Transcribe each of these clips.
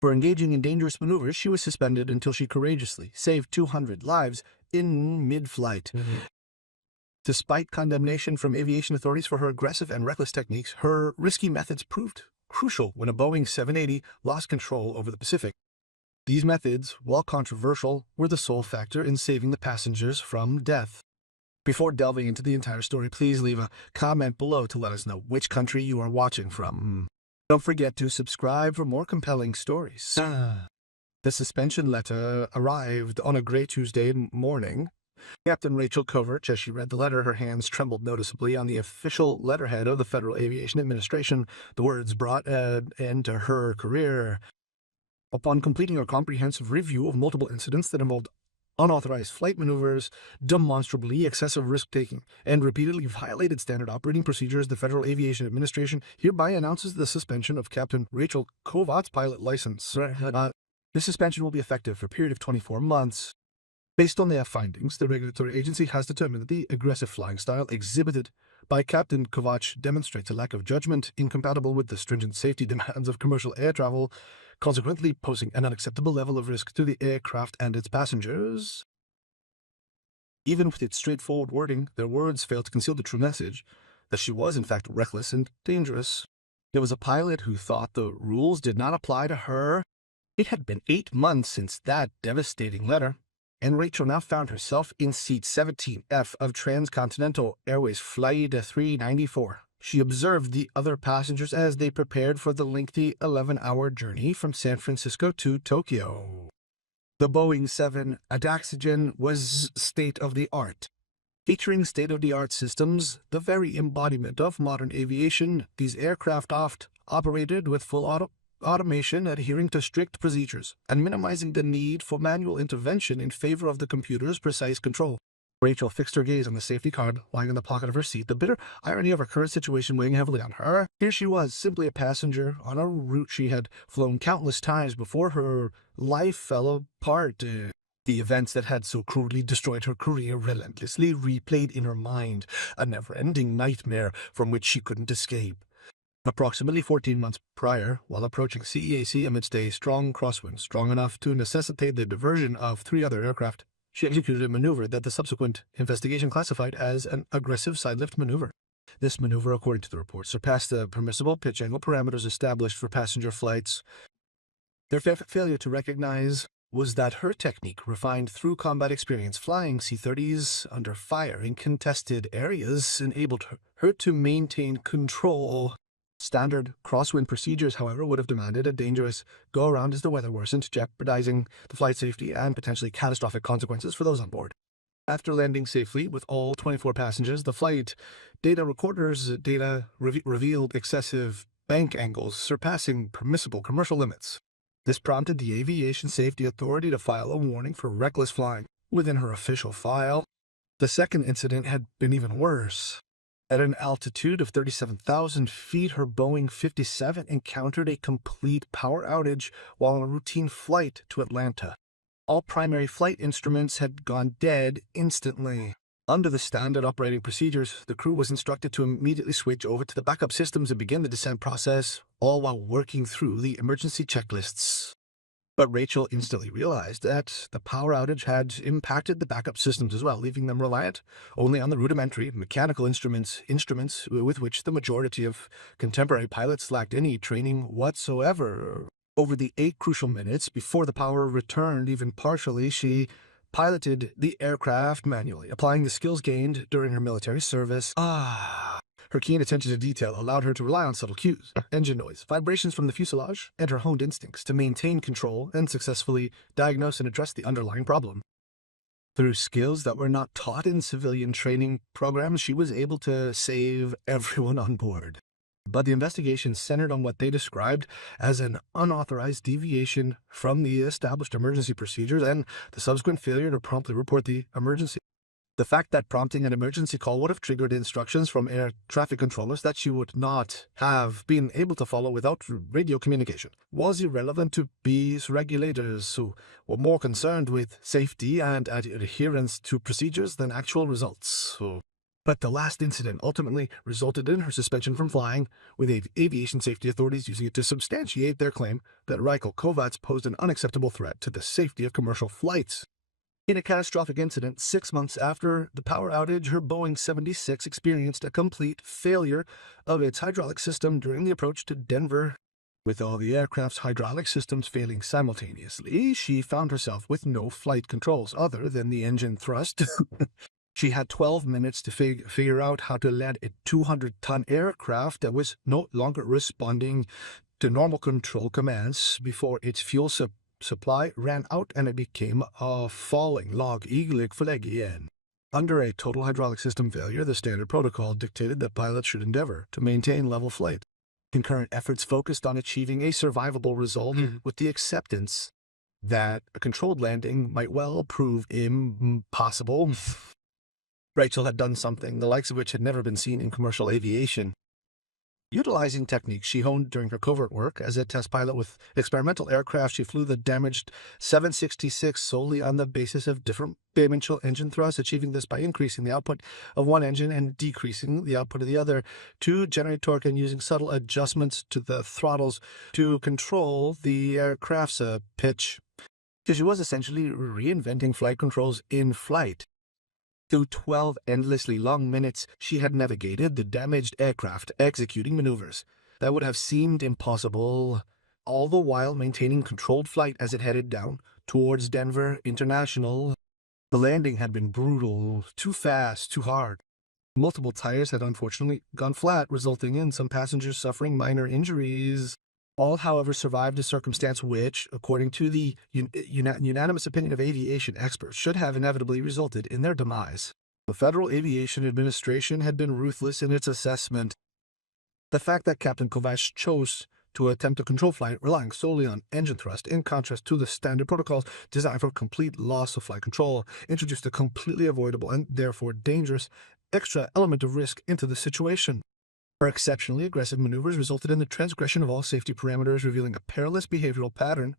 For engaging in dangerous maneuvers, she was suspended until she courageously saved 200 lives in mid-flight. Despite condemnation from aviation authorities for her aggressive and reckless techniques, her risky methods proved crucial when a Boeing 780 lost control over the Pacific. These methods, while controversial, were the sole factor in saving the passengers from death. Before delving into the entire story, please leave a comment below to let us know which country you are watching from. Don't forget to subscribe for more compelling stories. The suspension letter arrived on a gray Tuesday morning. Captain Rachel Covert, as she read the letter, her hands trembled noticeably on the official letterhead of the Federal Aviation Administration. The words brought an end to her career. Upon completing a comprehensive review of multiple incidents that involved unauthorized flight maneuvers, demonstrably excessive risk-taking, and repeatedly violated standard operating procedures, the Federal Aviation Administration hereby announces the suspension of Captain Rachel Covert's pilot license. This suspension will be effective for a period of 24 months. Based on their findings, the regulatory agency has determined that the aggressive flying style exhibited by Captain Covert demonstrates a lack of judgment incompatible with the stringent safety demands of commercial air travel, consequently posing an unacceptable level of risk to the aircraft and its passengers. Even with its straightforward wording, their words failed to conceal the true message, that she was in fact reckless and dangerous. There was a pilot who thought the rules did not apply to her. It had been 8 months since that devastating letter, and Rachel now found herself in seat 17F of Transcontinental Airways Flight 394. She observed the other passengers as they prepared for the lengthy 11-hour journey from San Francisco to Tokyo. The Boeing 7 Adaxogen was state-of-the-art. Featuring state-of-the-art systems, the very embodiment of modern aviation, these aircraft oft operated with full automation, adhering to strict procedures, and minimizing the need for manual intervention in favor of the computer's precise control. Rachel fixed her gaze on the safety card lying in the pocket of her seat, the bitter irony of her current situation weighing heavily on her. Here she was, simply a passenger on a route she had flown countless times before her life fell apart. The events that had so cruelly destroyed her career relentlessly replayed in her mind, a never-ending nightmare from which she couldn't escape. Approximately 14 months prior, while approaching CEAC amidst a strong crosswind, strong enough to necessitate the diversion of 3 other aircraft, she executed a maneuver that the subsequent investigation classified as an aggressive sidelift maneuver. This maneuver, according to the report, surpassed the permissible pitch angle parameters established for passenger flights. Their failure to recognize was that her technique, refined through combat experience flying C-30s under fire in contested areas, enabled her to maintain control. Standard crosswind procedures, however, would have demanded a dangerous go-around as the weather worsened, jeopardizing the flight safety and potentially catastrophic consequences for those on board. After landing safely with all 24 passengers, the flight data recorder's data revealed excessive bank angles surpassing permissible commercial limits. This prompted the Aviation Safety Authority to file a warning for reckless flying within her official file. The second incident had been even worse. At an altitude of 37,000 feet, her Boeing 57 encountered a complete power outage while on a routine flight to Atlanta. All primary flight instruments had gone dead instantly. Under the standard operating procedures, the crew was instructed to immediately switch over to the backup systems and begin the descent process, all while working through the emergency checklists. But Rachel instantly realized that the power outage had impacted the backup systems as well, leaving them reliant only on the rudimentary mechanical instruments with which the majority of contemporary pilots lacked any training whatsoever. Over the 8 crucial minutes before the power returned even partially, she piloted the aircraft manually, applying the skills gained during her military service. Her keen attention to detail allowed her to rely on subtle cues, engine noise, vibrations from the fuselage, and her honed instincts to maintain control and successfully diagnose and address the underlying problem. Through skills that were not taught in civilian training programs, she was able to save everyone on board. But the investigation centered on what they described as an unauthorized deviation from the established emergency procedures and the subsequent failure to promptly report the emergency. The fact that prompting an emergency call would have triggered instructions from air traffic controllers that she would not have been able to follow without radio communication was irrelevant to these regulators, who were more concerned with safety and adherence to procedures than actual results. But the last incident ultimately resulted in her suspension from flying, with aviation safety authorities using it to substantiate their claim that Rakel Kovacs posed an unacceptable threat to the safety of commercial flights. In a catastrophic incident 6 months after the power outage, her Boeing 76 experienced a complete failure of its hydraulic system during the approach to Denver. With all the aircraft's hydraulic systems failing simultaneously, she found herself with no flight controls other than the engine thrust. She had 12 minutes to figure out how to land a 200-ton aircraft that was no longer responding to normal control commands before its fuel supply ran out and it became a falling log igen. Under a total hydraulic system failure, the standard protocol dictated that pilots should endeavor to maintain level flight. Concurrent efforts focused on achieving a survivable result with the acceptance that a controlled landing might well prove impossible. Rachel had done something the likes of which had never been seen in commercial aviation. Utilizing techniques she honed during her covert work as a test pilot with experimental aircraft, she flew the damaged 766 solely on the basis of differential engine thrust, achieving this by increasing the output of one engine and decreasing the output of the other to generate torque, and using subtle adjustments to the throttles to control the aircraft's pitch. So she was essentially reinventing flight controls in flight. Through 12 endlessly long minutes, she had navigated the damaged aircraft, executing maneuvers that would have seemed impossible, all the while maintaining controlled flight as it headed down towards Denver International. The landing had been brutal, too fast, too hard. Multiple tires had unfortunately gone flat, resulting in some passengers suffering minor injuries. All, however, survived a circumstance which, according to the unanimous opinion of aviation experts, should have inevitably resulted in their demise. The Federal Aviation Administration had been ruthless in its assessment. The fact that Captain Kovacs chose to attempt a control flight relying solely on engine thrust, in contrast to the standard protocols designed for complete loss of flight control, introduced a completely avoidable and therefore dangerous extra element of risk into the situation. Her exceptionally aggressive maneuvers resulted in the transgression of all safety parameters, revealing a perilous behavioral pattern.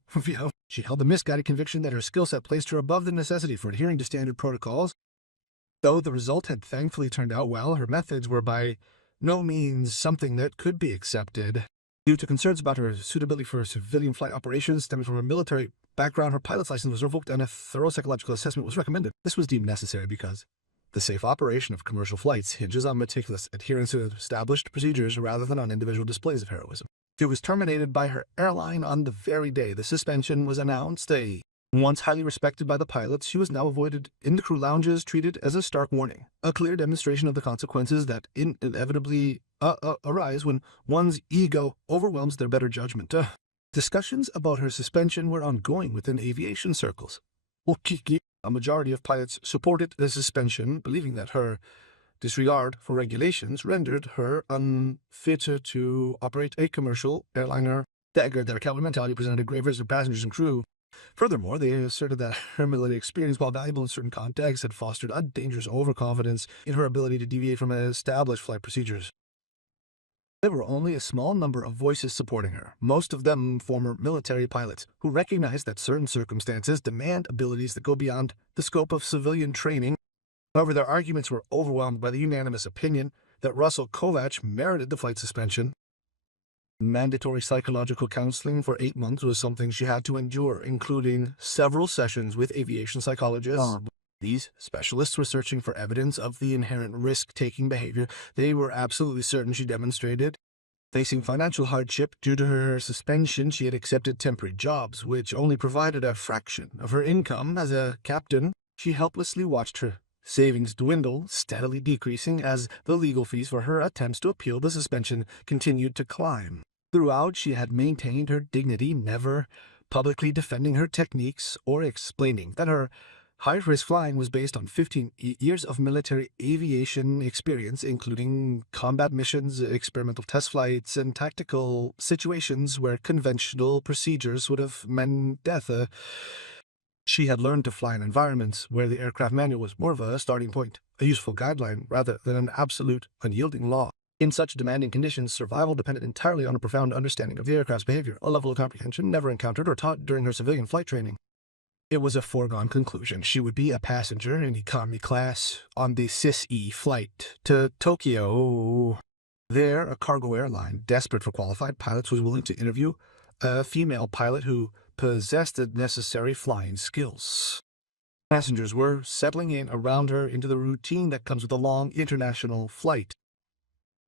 She held the misguided conviction that her skill set placed her above the necessity for adhering to standard protocols. Though the result had thankfully turned out well, her methods were by no means something that could be accepted. Due to concerns about her suitability for civilian flight operations stemming from her military background, her pilot's license was revoked and a thorough psychological assessment was recommended. This was deemed necessary because the safe operation of commercial flights hinges on meticulous adherence to established procedures rather than on individual displays of heroism. She was terminated by her airline on the very day the suspension was announced. Once highly respected by the pilots, she was now avoided in the crew lounges, treated as a stark warning, a clear demonstration of the consequences that inevitably arise when one's ego overwhelms their better judgment. Discussions about her suspension were ongoing within aviation circles. A majority of pilots supported the suspension, believing that her disregard for regulations rendered her unfit to operate a commercial airliner. Their cowboy mentality presented a grave risk to passengers and crew. Furthermore, they asserted that her military experience, while valuable in certain contexts, had fostered a dangerous overconfidence in her ability to deviate from established flight procedures. There were only a small number of voices supporting her, most of them former military pilots, who recognized that certain circumstances demand abilities that go beyond the scope of civilian training. However, their arguments were overwhelmed by the unanimous opinion that Rakel Kovacs merited the flight suspension. Mandatory psychological counseling for 8 months was something she had to endure, including several sessions with aviation psychologists. These specialists were searching for evidence of the inherent risk-taking behavior they were absolutely certain she demonstrated. Facing financial hardship due to her suspension, she had accepted temporary jobs, which only provided a fraction of her income. As a captain, she helplessly watched her savings dwindle, steadily decreasing as the legal fees for her attempts to appeal the suspension continued to climb. Throughout, she had maintained her dignity, never publicly defending her techniques or explaining that her high-risk flying was based on 15 years of military aviation experience, including combat missions, experimental test flights, and tactical situations where conventional procedures would have meant death. She had learned to fly in environments where the aircraft manual was more of a starting point, a useful guideline rather than an absolute, unyielding law. In such demanding conditions, survival depended entirely on a profound understanding of the aircraft's behavior, a level of comprehension never encountered or taught during her civilian flight training. It was a foregone conclusion. She would be a passenger in economy class on the SIS-E flight to Tokyo. There, a cargo airline, desperate for qualified pilots, was willing to interview a female pilot who possessed the necessary flying skills. Passengers were settling in around her into the routine that comes with a long international flight.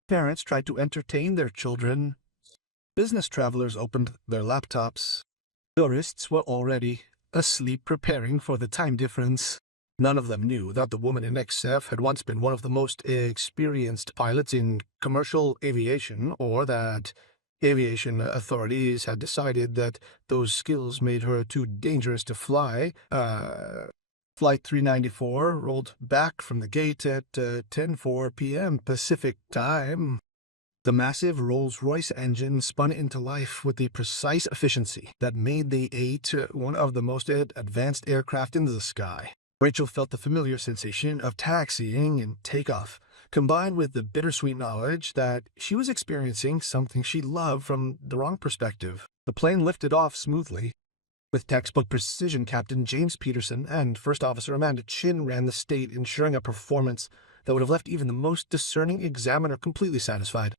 Parents tried to entertain their children. Business travelers opened their laptops. Tourists were already asleep preparing for the time difference. None of them knew that the woman in XF had once been one of the most experienced pilots in commercial aviation, or that aviation authorities had decided that those skills made her too dangerous to fly. Flight 394 rolled back from the gate at 10:04 p.m. Pacific Time. The massive Rolls-Royce engine spun into life with the precise efficiency that made the eight one of the most advanced aircraft in the sky. Rachel felt the familiar sensation of taxiing and takeoff, combined with the bittersweet knowledge that she was experiencing something she loved from the wrong perspective. The plane lifted off smoothly. With textbook precision, Captain James Peterson and First Officer Amanda Chin ran the state, ensuring a performance that would have left even the most discerning examiner completely satisfied.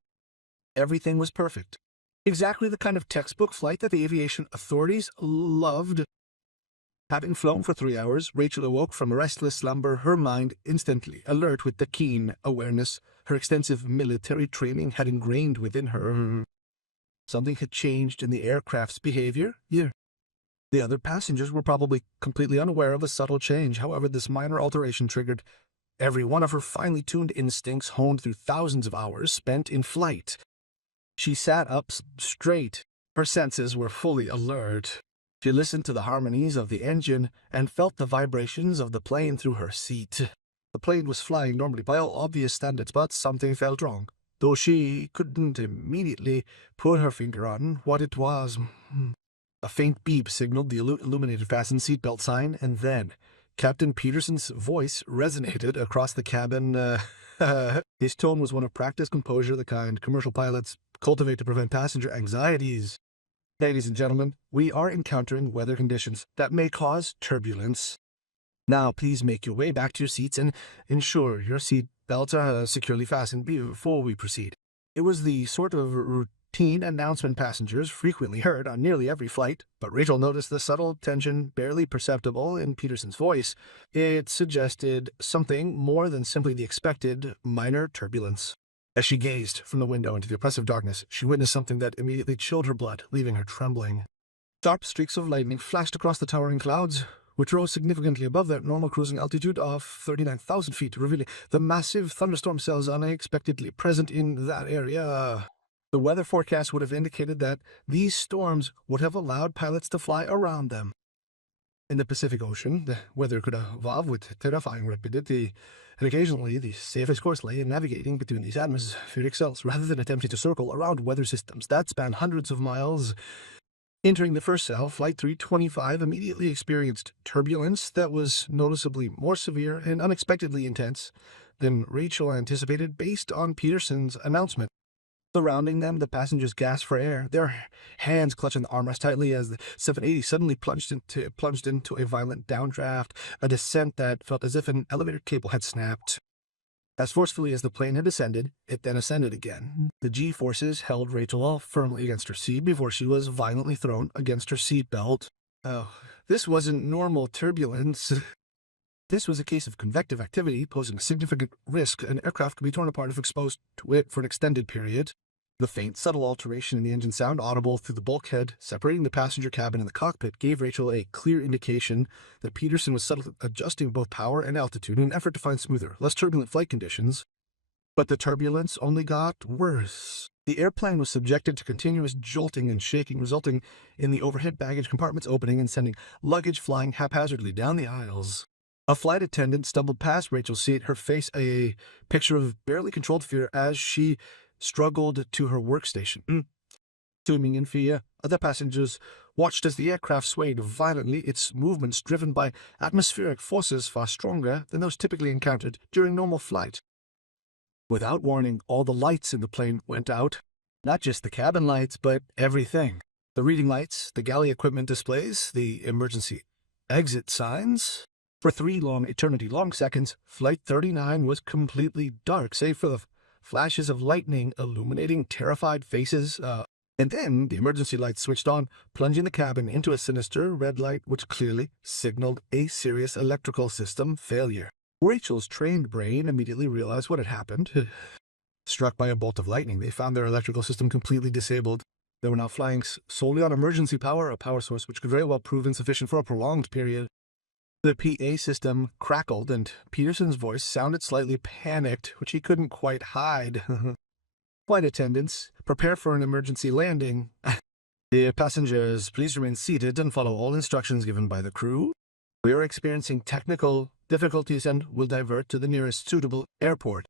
Everything was perfect. Exactly the kind of textbook flight that the aviation authorities loved. Having flown for 3 hours, Rachel awoke from a restless slumber, her mind instantly alert with the keen awareness her extensive military training had ingrained within her. Something had changed in the aircraft's behavior. The other passengers were probably completely unaware of a subtle change. However, this minor alteration triggered every one of her finely tuned instincts honed through thousands of hours spent in flight. She sat up straight. Her senses were fully alert. She listened to the harmonies of the engine and felt the vibrations of the plane through her seat. The plane was flying normally by all obvious standards, but something felt wrong, though she couldn't immediately put her finger on what it was. A faint beep signaled the illuminated fasten seatbelt sign, and then Captain Peterson's voice resonated across the cabin. His tone was one of practiced composure, the kind commercial pilots cultivate to prevent passenger anxieties. Ladies and gentlemen, we are encountering weather conditions that may cause turbulence. Now, please make your way back to your seats and ensure your seat belts are securely fastened before we proceed. It was the sort of routine announcement passengers frequently heard on nearly every flight, but Rachel noticed the subtle tension barely perceptible in Peterson's voice. It suggested something more than simply the expected minor turbulence. As she gazed from the window into the oppressive darkness, she witnessed something that immediately chilled her blood, leaving her trembling. Sharp streaks of lightning flashed across the towering clouds, which rose significantly above their normal cruising altitude of 39,000 feet, revealing the massive thunderstorm cells unexpectedly present in that area. The weather forecast would have indicated that these storms would have allowed pilots to fly around them. In the Pacific Ocean, the weather could evolve with terrifying rapidity, and occasionally the safest course lay in navigating between these atmospheric cells rather than attempting to circle around weather systems that span hundreds of miles. Entering the first cell, Flight 325 immediately experienced turbulence that was noticeably more severe and unexpectedly intense than Rachel anticipated based on Peterson's announcement. Surrounding them, the passengers gasped for air, their hands clutching the armrest tightly as the 780 suddenly plunged into a violent downdraft, a descent that felt as if an elevator cable had snapped. As forcefully as the plane had descended, it then ascended again. The G-forces held Rachel firmly against her seat before she was violently thrown against her seatbelt. Oh, this wasn't normal turbulence. This was a case of convective activity posing a significant risk. An aircraft could be torn apart if exposed to it for an extended period. The faint, subtle alteration in the engine sound audible through the bulkhead separating the passenger cabin and the cockpit gave Rachel a clear indication that Peterson was subtly adjusting both power and altitude in an effort to find smoother, less turbulent flight conditions. But the turbulence only got worse. The airplane was subjected to continuous jolting and shaking, resulting in the overhead baggage compartments opening and sending luggage flying haphazardly down the aisles. A flight attendant stumbled past Rachel's seat, her face a picture of barely controlled fear as she struggled to her workstation. Zooming in fear, other passengers watched as the aircraft swayed violently, its movements driven by atmospheric forces far stronger than those typically encountered during normal flight. Without warning, all the lights in the plane went out. Not just the cabin lights, but everything. The reading lights, the galley equipment displays, the emergency exit signs. For 3 long, eternity-long seconds, Flight 39 was completely dark, save for the flashes of lightning illuminating terrified faces. And then the emergency lights switched on, plunging the cabin into a sinister red light which clearly signaled a serious electrical system failure. Rachel's trained brain immediately realized what had happened. Struck by a bolt of lightning, they found their electrical system completely disabled. They were now flying solely on emergency power, a power source which could very well prove insufficient for a prolonged period. The PA system crackled, and Peterson's voice sounded slightly panicked, which he couldn't quite hide. Flight attendants, prepare for an emergency landing. Dear passengers, please remain seated and follow all instructions given by the crew. We are experiencing technical difficulties and will divert to the nearest suitable airport.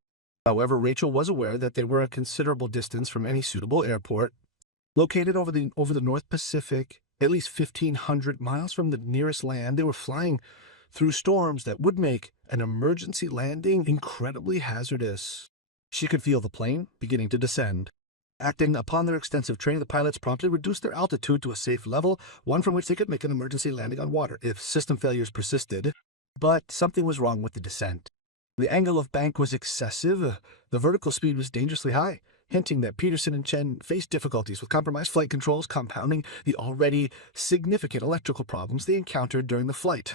However, Rachel was aware that they were a considerable distance from any suitable airport. Located over the North Pacific, at least 1,500 miles from the nearest land, they were flying through storms that would make an emergency landing incredibly hazardous. She could feel the plane beginning to descend. Acting upon their extensive training, the pilots promptly reduced their altitude to a safe level, one from which they could make an emergency landing on water if system failures persisted. But something was wrong with the descent. The angle of bank was excessive. The vertical speed was dangerously high, hinting that Peterson and Chen faced difficulties with compromised flight controls, compounding the already significant electrical problems they encountered during the flight.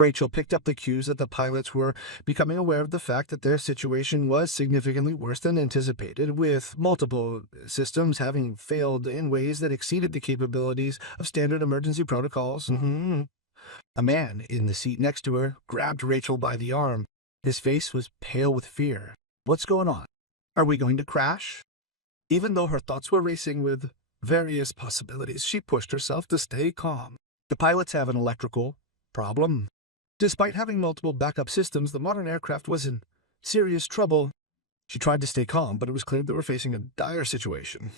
Rachel picked up the cues that the pilots were becoming aware of the fact that their situation was significantly worse than anticipated, with multiple systems having failed in ways that exceeded the capabilities of standard emergency protocols. A man in the seat next to her grabbed Rachel by the arm. His face was pale with fear. What's going on? Are we going to crash? Even though her thoughts were racing with various possibilities, she pushed herself to stay calm. The pilots have an electrical problem. Despite having multiple backup systems, the modern aircraft was in serious trouble. She tried to stay calm, but it was clear they were facing a dire situation.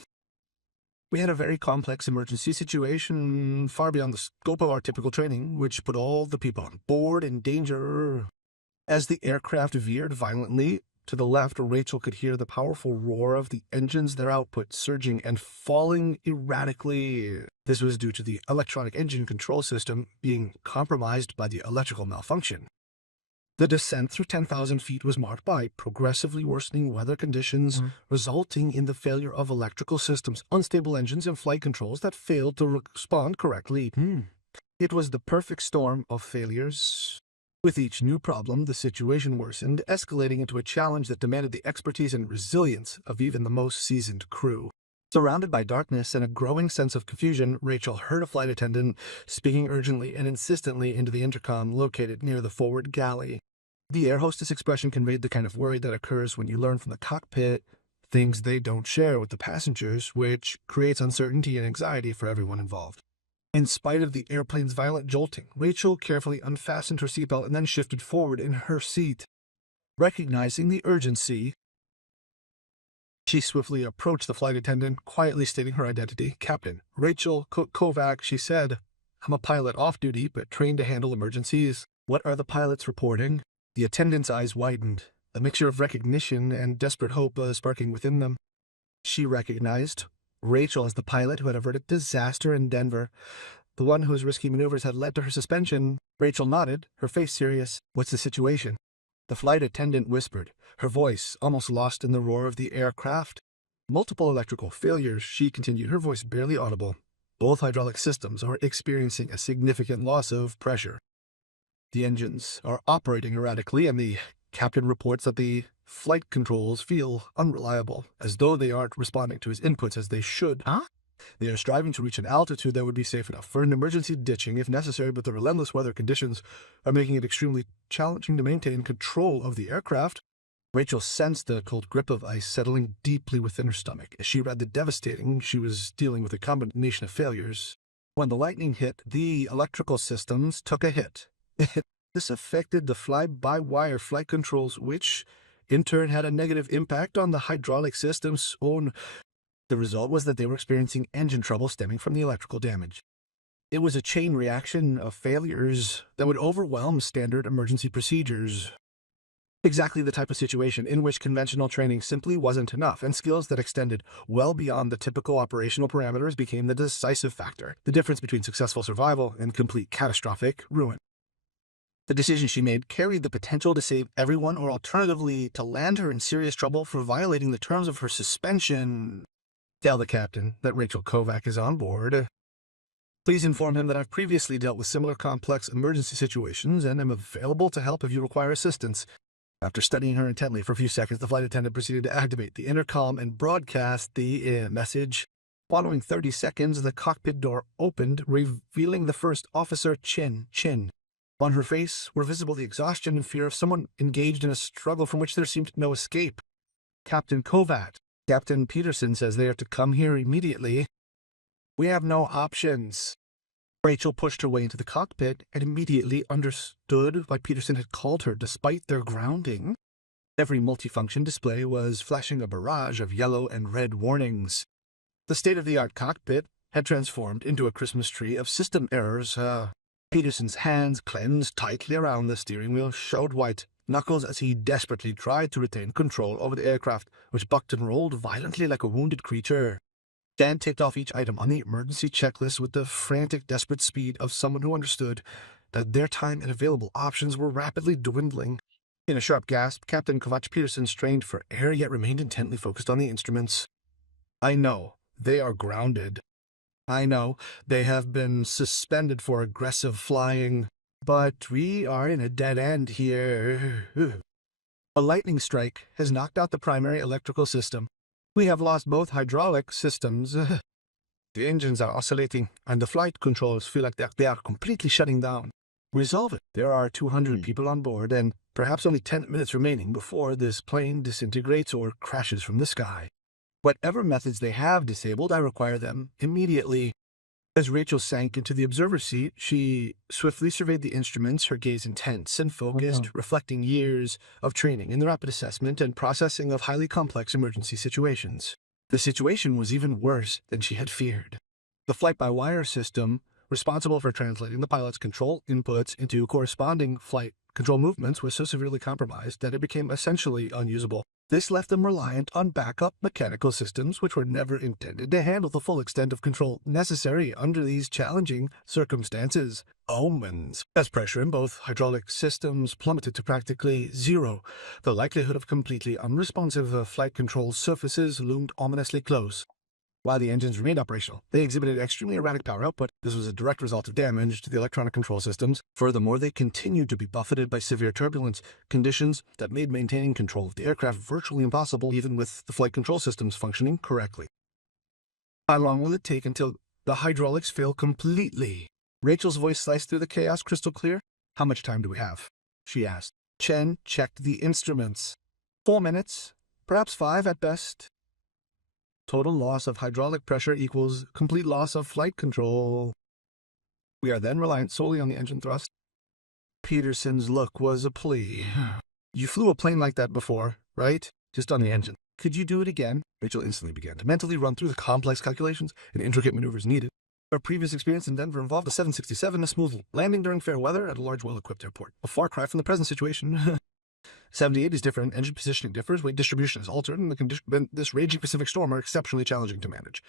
We had a very complex emergency situation, far beyond the scope of our typical training, which put all the people on board in danger. As the aircraft veered violently to the left, Rachel could hear the powerful roar of the engines, their output surging and falling erratically. This was due to the electronic engine control system being compromised by the electrical malfunction. The descent through 10,000 feet was marked by progressively worsening weather conditions, resulting in the failure of electrical systems, unstable engines, and flight controls that failed to respond correctly. It was the perfect storm of failures. With each new problem, the situation worsened, escalating into a challenge that demanded the expertise and resilience of even the most seasoned crew. Surrounded by darkness and a growing sense of confusion, Rachel heard a flight attendant speaking urgently and insistently into the intercom located near the forward galley. The air hostess expression conveyed the kind of worry that occurs when you learn from the cockpit things they don't share with the passengers, which creates uncertainty and anxiety for everyone involved. In spite of the airplane's violent jolting, Rachel carefully unfastened her seatbelt and then shifted forward in her seat. Recognizing the urgency, she swiftly approached the flight attendant, quietly stating her identity. Captain Rachel Kovac, she said. I'm a pilot off duty, but trained to handle emergencies. What are the pilots reporting? The attendant's eyes widened, a mixture of recognition and desperate hope sparking within them. She recognized Rachel as the pilot who had averted disaster in Denver, the one whose risky maneuvers had led to her suspension. Rachel nodded, her face serious. What's the situation? The flight attendant whispered, her voice almost lost in the roar of the aircraft. Multiple electrical failures, she continued, her voice barely audible. Both hydraulic systems are experiencing a significant loss of pressure. The engines are operating erratically, and the captain reports that the flight controls feel unreliable, as though they aren't responding to his inputs as they should. They are striving to reach an altitude that would be safe enough for an emergency ditching if necessary, but the relentless weather conditions are making it extremely challenging to maintain control of the aircraft. Rachel sensed the cold grip of ice settling deeply within her stomach as she read the devastating she was dealing with a combination of failures. When the lightning hit, the electrical systems took a hit. This affected the fly-by-wire flight controls, which in turn had a negative impact on the hydraulic system's own. The result was that they were experiencing engine trouble stemming from the electrical damage. It was a chain reaction of failures that would overwhelm standard emergency procedures. Exactly the type of situation in which conventional training simply wasn't enough, and skills that extended well beyond the typical operational parameters became the decisive factor, the difference between successful survival and complete catastrophic ruin. The decision she made carried the potential to save everyone, or alternatively, to land her in serious trouble for violating the terms of her suspension. Tell the captain that Rachel Kovac is on board. Please inform him that I've previously dealt with similar complex emergency situations and am available to help if you require assistance. After studying her intently for a few seconds, the flight attendant proceeded to activate the intercom and broadcast the message. Following 30 seconds, the cockpit door opened, revealing the first officer, Chin. On her face were visible the exhaustion and fear of someone engaged in a struggle from which there seemed no escape. Captain Kovac. Captain Peterson says they are to come here immediately. We have no options. Rachel pushed her way into the cockpit and immediately understood why Peterson had called her despite their grounding. Every multifunction display was flashing a barrage of yellow and red warnings. The state-of-the-art cockpit had transformed into a Christmas tree of system errors. Peterson's hands clenched tightly around the steering wheel showed white knuckles as he desperately tried to retain control over the aircraft, which bucked and rolled violently like a wounded creature. Dan ticked off each item on the emergency checklist with the frantic, desperate speed of someone who understood that their time and available options were rapidly dwindling. In a sharp gasp, Captain Kovac Peterson strained for air yet remained intently focused on the instruments. I know they are grounded. I know they have been suspended for aggressive flying, but we are in a dead end here. A lightning strike has knocked out the primary electrical system. We have lost both hydraulic systems. The engines are oscillating, and the flight controls feel like they are completely shutting down. Resolve it. There are 200 people on board, and perhaps only 10 minutes remaining before this plane disintegrates or crashes from the sky. Whatever methods they have disabled, I require them immediately. As Rachel sank into the observer seat, she swiftly surveyed the instruments, her gaze intense and focused, reflecting years of training in the rapid assessment and processing of highly complex emergency situations. The situation was even worse than she had feared. The flight-by-wire system, responsible for translating the pilot's control inputs into corresponding flight control movements, was so severely compromised that it became essentially unusable. This left them reliant on backup mechanical systems which were never intended to handle the full extent of control necessary under these challenging circumstances. Omens. As pressure in both hydraulic systems plummeted to practically zero, the likelihood of completely unresponsive flight control surfaces loomed ominously close. While the engines remained operational, they exhibited extremely erratic power output. This was a direct result of damage to the electronic control systems. Furthermore, they continued to be buffeted by severe turbulence, conditions that made maintaining control of the aircraft virtually impossible even with the flight control systems functioning correctly. How long will it take until the hydraulics fail completely? Rachel's voice sliced through the chaos crystal clear. How much time do we have? She asked. Chen checked the instruments. 4 minutes, perhaps 5 at best. Total loss of hydraulic pressure equals complete loss of flight control. We are then reliant solely on the engine thrust. Peterson's look was a plea. You flew a plane like that before, right? Just on the engine. Could you do it again? Rachel instantly began to mentally run through the complex calculations and intricate maneuvers needed. Her previous experience in Denver involved a 767, a smooth landing during fair weather at a large, well-equipped airport. A far cry from the present situation. 78 is different, engine positioning differs, weight distribution is altered, and the conditions this raging Pacific storm are exceptionally challenging to manage.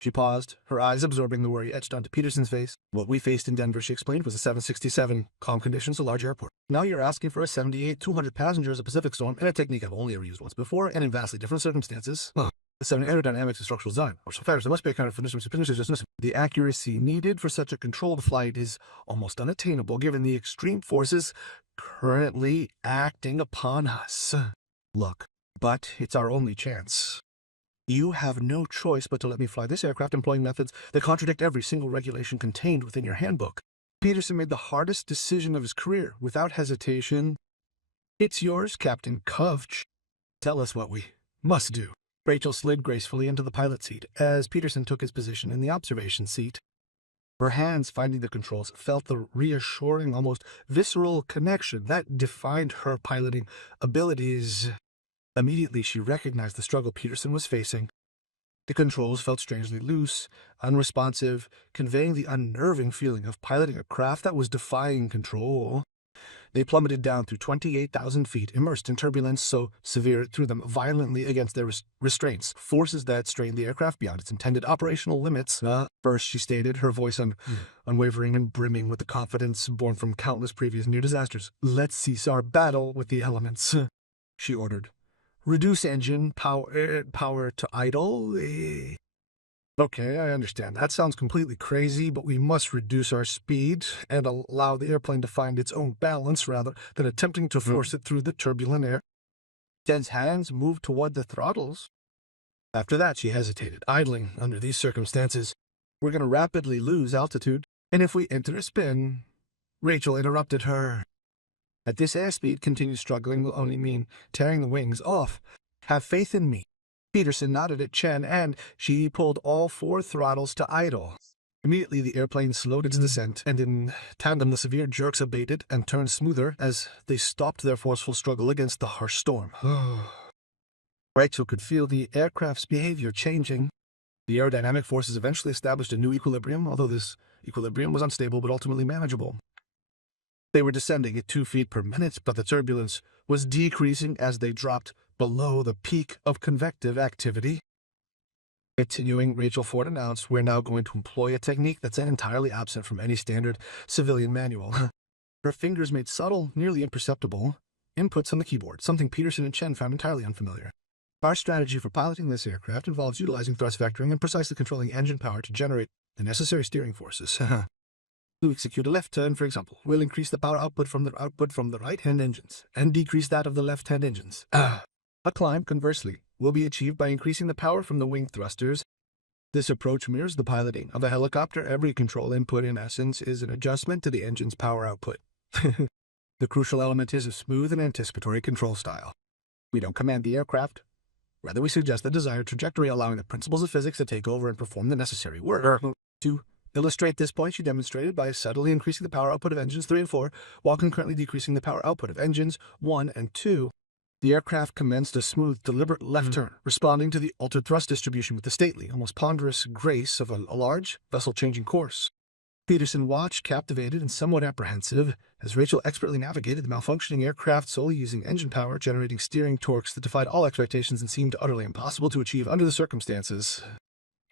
She paused, her eyes absorbing the worry etched onto Peterson's face. What we faced in Denver, she explained, was a 767, calm conditions, a large airport. Now you're asking for a 78, 200 passengers, a Pacific storm, and a technique I've only ever used once before, and in vastly different circumstances. The 7 aerodynamics and structural design, or some factors that must be accounted for. The accuracy needed for such a controlled flight is almost unattainable given the extreme forces currently acting upon us. Look, but it's our only chance. You have no choice but to let me fly this aircraft employing methods that contradict every single regulation contained within your handbook. Peterson made the hardest decision of his career without hesitation. It's yours, Captain Kovac. Tell us what we must do. Rachel slid gracefully into the pilot seat as Peterson took his position in the observation seat. Her hands finding the controls felt the reassuring, almost visceral connection that defined her piloting abilities. Immediately she recognized the struggle Peterson was facing. The controls felt strangely loose, unresponsive, conveying the unnerving feeling of piloting a craft that was defying control. They plummeted down through 28,000 feet, immersed in turbulence so severe it threw them violently against their restraints, forces that strained the aircraft beyond its intended operational limits. First, she stated, her voice unwavering and brimming with the confidence born from countless previous near disasters. "Let's cease our battle with the elements," she ordered. "Reduce engine power to idle." Okay, I understand. That sounds completely crazy, but we must reduce our speed and allow the airplane to find its own balance rather than attempting to force it through the turbulent air. Jen's hands moved toward the throttles. After that, she hesitated, idling under these circumstances. "We're going to rapidly lose altitude, and if we enter a spin..." Rachel interrupted her. "At this airspeed, continued struggling will only mean tearing the wings off. Have faith in me." Peterson nodded at Chen, and she pulled all 4 throttles to idle. Immediately, the airplane slowed its descent, and in tandem the severe jerks abated and turned smoother as they stopped their forceful struggle against the harsh storm. Rachel could feel the aircraft's behavior changing. The aerodynamic forces eventually established a new equilibrium, although this equilibrium was unstable but ultimately manageable. They were descending at 2 feet per minute, but the turbulence was decreasing as they dropped below the peak of convective activity. Continuing, Rachel Ford announced, "We're now going to employ a technique that's entirely absent from any standard civilian manual." Her fingers made subtle, nearly imperceptible inputs on the keyboard, something Peterson and Chen found entirely unfamiliar. "Our strategy for piloting this aircraft involves utilizing thrust vectoring and precisely controlling engine power to generate the necessary steering forces. To execute a left turn, for example, we'll increase the power output from the right-hand engines and decrease that of the left-hand engines. A climb, conversely, will be achieved by increasing the power from the wing thrusters. This approach mirrors the piloting of a helicopter. Every control input, in essence, is an adjustment to the engine's power output. The crucial element is a smooth and anticipatory control style. We don't command the aircraft. Rather, we suggest the desired trajectory, allowing the principles of physics to take over and perform the necessary work." To illustrate this point, she demonstrated by subtly increasing the power output of engines 3 and 4, while concurrently decreasing the power output of engines 1 and 2. The aircraft commenced a smooth, deliberate left turn, responding to the altered thrust distribution with the stately, almost ponderous grace of a large vessel changing course. Peterson watched, captivated and somewhat apprehensive, as Rachel expertly navigated the malfunctioning aircraft solely using engine power, generating steering torques that defied all expectations and seemed utterly impossible to achieve under the circumstances.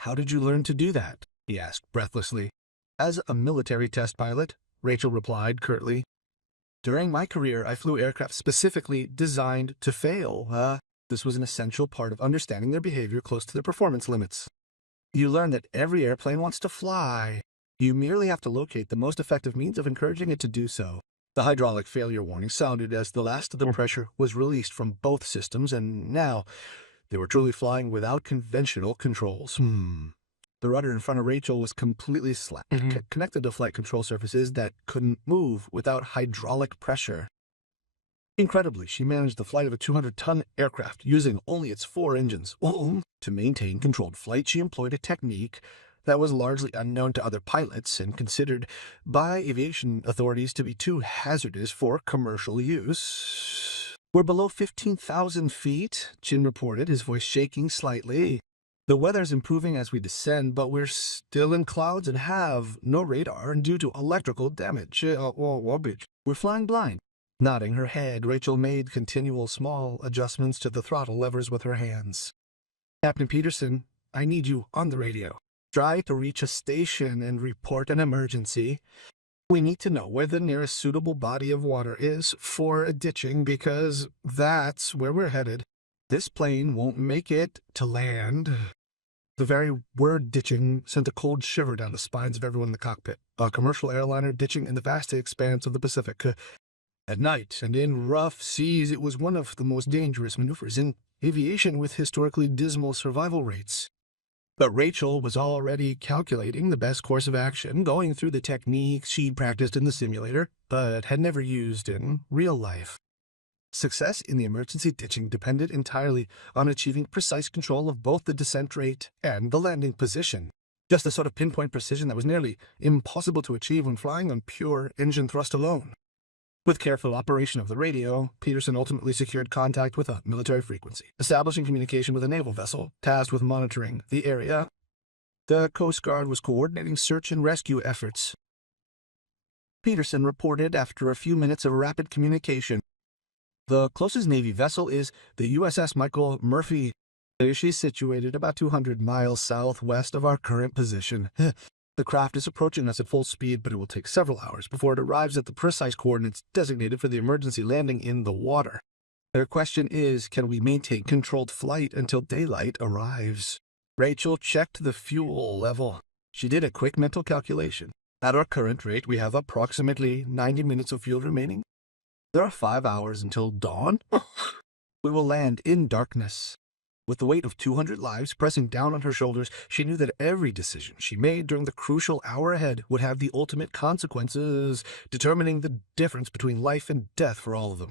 "How did you learn to do that?" he asked breathlessly. "As a military test pilot," Rachel replied curtly. "During my career, I flew aircraft specifically designed to fail. This was an essential part of understanding their behavior close to their performance limits. You learn that every airplane wants to fly. You merely have to locate the most effective means of encouraging it to do so." The hydraulic failure warning sounded as the last of the pressure was released from both systems, and now they were truly flying without conventional controls. The rudder in front of Rachel was completely slack, connected to flight control surfaces that couldn't move without hydraulic pressure. Incredibly, she managed the flight of a 200-ton aircraft using only its 4 engines. To maintain controlled flight, she employed a technique that was largely unknown to other pilots and considered by aviation authorities to be too hazardous for commercial use. "We're below 15,000 feet, Chin reported, his voice shaking slightly. "The weather's improving as we descend, but we're still in clouds and have no radar due to electrical damage. We're flying blind." Nodding her head, Rachel made continual small adjustments to the throttle levers with her hands. "Captain Peterson, I need you on the radio. Try to reach a station and report an emergency. We need to know where the nearest suitable body of water is for a ditching, because that's where we're headed. This plane won't make it to land." The very word ditching sent a cold shiver down the spines of everyone in the cockpit. A commercial airliner ditching in the vast expanse of the Pacific. At night and in rough seas, it was one of the most dangerous maneuvers in aviation, with historically dismal survival rates. But Rachel was already calculating the best course of action, going through the techniques she'd practiced in the simulator, but had never used in real life. Success in the emergency ditching depended entirely on achieving precise control of both the descent rate and the landing position. Just the sort of pinpoint precision that was nearly impossible to achieve when flying on pure engine thrust alone. With careful operation of the radio, Peterson ultimately secured contact with a military frequency, establishing communication with a naval vessel tasked with monitoring the area. The Coast Guard was coordinating search and rescue efforts. Peterson reported after a few minutes of rapid communication. The closest Navy vessel is the USS Michael Murphy. She's situated about 200 miles southwest of our current position. The craft is approaching us at full speed, but it will take several hours before it arrives at the precise coordinates designated for the emergency landing in the water. Their question is, can we maintain controlled flight until daylight arrives? Rachel checked the fuel level. She did a quick mental calculation. At our current rate, we have approximately 90 minutes of fuel remaining. There are 5 hours until dawn. We will land in darkness. With the weight of 200 lives pressing down on her shoulders, she knew that every decision she made during the crucial hour ahead would have the ultimate consequences, determining the difference between life and death for all of them.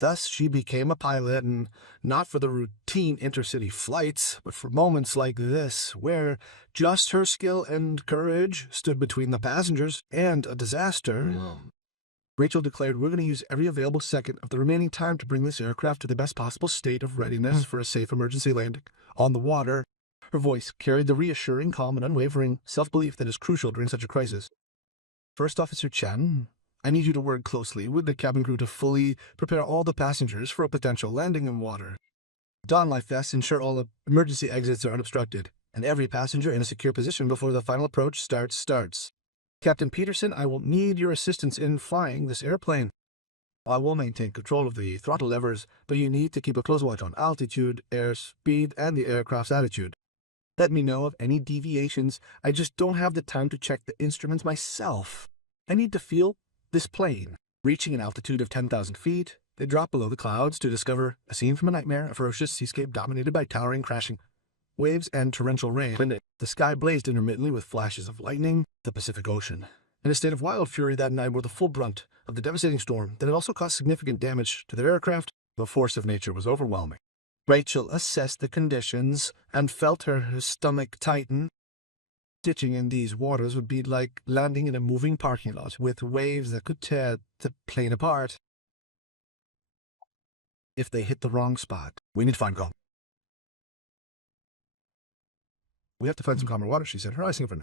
Thus, she became a pilot, and not for the routine intercity flights, but for moments like this, where just her skill and courage stood between the passengers and a disaster. Rachel declared, "We're going to use every available second of the remaining time to bring this aircraft to the best possible state of readiness for a safe emergency landing on the water." Her voice carried the reassuring, calm, and unwavering self-belief that is crucial during such a crisis. "First Officer Chen, I need you to work closely with the cabin crew to fully prepare all the passengers for a potential landing in water. Don life vests ensure all emergency exits are unobstructed, and every passenger in a secure position before the final approach starts. Captain Peterson, I will need your assistance in flying this airplane. I will maintain control of the throttle levers, but you need to keep a close watch on altitude, airspeed, and the aircraft's attitude. Let me know of any deviations. I just don't have the time to check the instruments myself. I need to feel this plane." Reaching an altitude of 10,000 feet, they dropped below the clouds to discover a scene from a nightmare, a ferocious seascape dominated by towering, crashing waves and torrential rain. The sky blazed intermittently with flashes of lightning. The Pacific Ocean, in a state of wild fury that night, bore the full brunt of the devastating storm that had also caused significant damage to their aircraft. The force of nature was overwhelming. Rachel assessed the conditions and felt her stomach tighten. Ditching in these waters would be like landing in a moving parking lot with waves that could tear the plane apart if they hit the wrong spot. "We need to find calm. We have to find some calmer water," she said, her eyes sinking.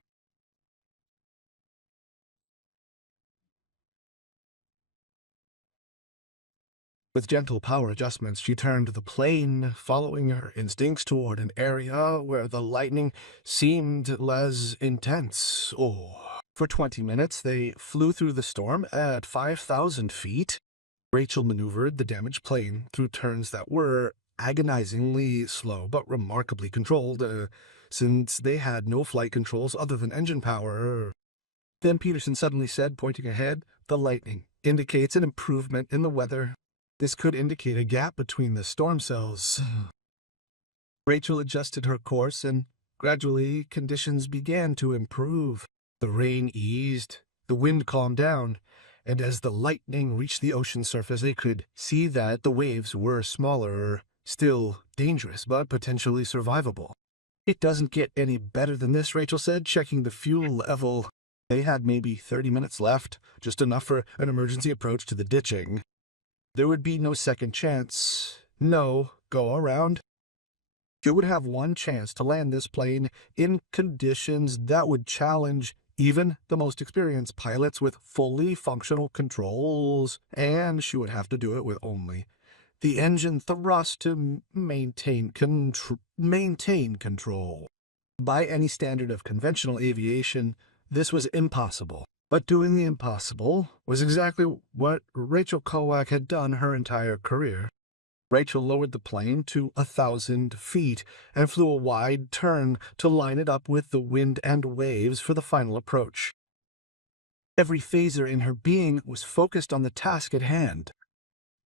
With gentle power adjustments, she turned the plane, following her instincts toward an area where the lightning seemed less intense. For 20 minutes, they flew through the storm at 5,000 feet. Rachel maneuvered the damaged plane through turns that were agonizingly slow but remarkably controlled, since they had no flight controls other than engine power. Then Peterson suddenly said, pointing ahead, "The lightning indicates an improvement in the weather. This could indicate a gap between the storm cells." Rachel adjusted her course, and gradually conditions began to improve. The rain eased, the wind calmed down, and as the lightning reached the ocean surface, they could see that the waves were smaller, still dangerous, but potentially survivable. "It doesn't get any better than this," Rachel said, checking the fuel level. They had maybe 30 minutes left, just enough for an emergency approach to the ditching. There would be no second chance, no go-around. You would have one chance to land this plane in conditions that would challenge even the most experienced pilots with fully functional controls, and she would have to do it with only the engine thrust to maintain control. By any standard of conventional aviation, this was impossible. But doing the impossible was exactly what Rachel Kowak had done her entire career. Rachel lowered the plane to 1,000 feet and flew a wide turn to line it up with the wind and waves for the final approach. Every phaser in her being was focused on the task at hand.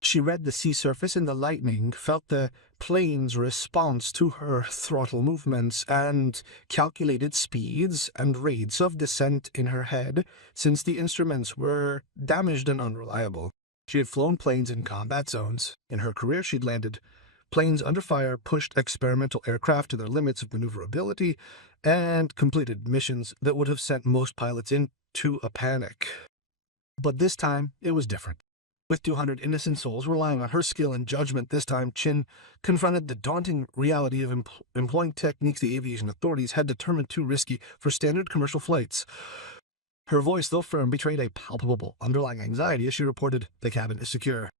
She read the sea surface in the lightning, felt the plane's response to her throttle movements, and calculated speeds and rates of descent in her head, since the instruments were damaged and unreliable. She had flown planes in combat zones. In her career, she'd landed planes under fire, pushed experimental aircraft to their limits of maneuverability, and completed missions that would have sent most pilots into a panic. But this time, it was different. With 200 innocent souls relying on her skill and judgment, this time Chin confronted the daunting reality of employing techniques the aviation authorities had determined too risky for standard commercial flights. Her voice, though firm, betrayed a palpable underlying anxiety as she reported, "The cabin is secure.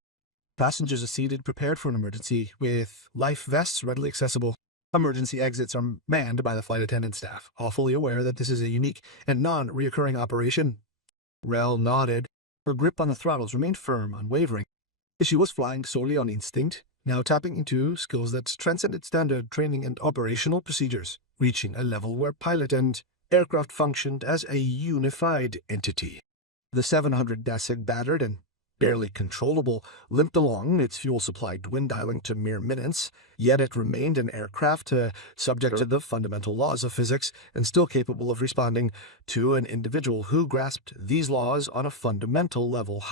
Passengers are seated, prepared for an emergency, with life vests readily accessible. Emergency exits are manned by the flight attendant staff, all fully aware that this is a unique and non-reoccurring operation." Rel nodded. Her grip on the throttles remained firm, unwavering. She was flying solely on instinct, now tapping into skills that transcended standard training and operational procedures, reaching a level where pilot and aircraft functioned as a unified entity. The 700 Dasig, battered and barely controllable, limped along, its fuel supply dwindling to mere minutes, yet it remained an aircraft subject to the fundamental laws of physics and still capable of responding to an individual who grasped these laws on a fundamental level.